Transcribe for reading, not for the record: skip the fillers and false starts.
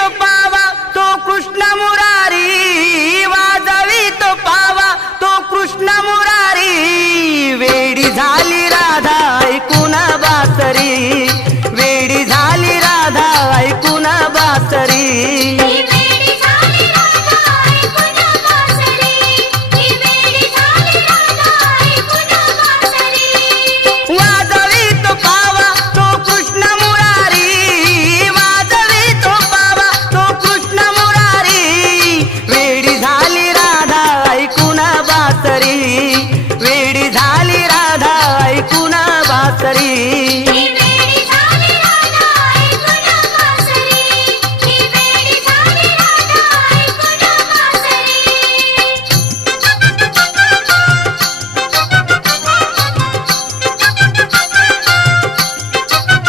तो पावा तो कृष्ण मुरारी, वाजवी तो पावा तो कृष्ण मुरारी, वेडी झाली राधा ऐकून बासरी.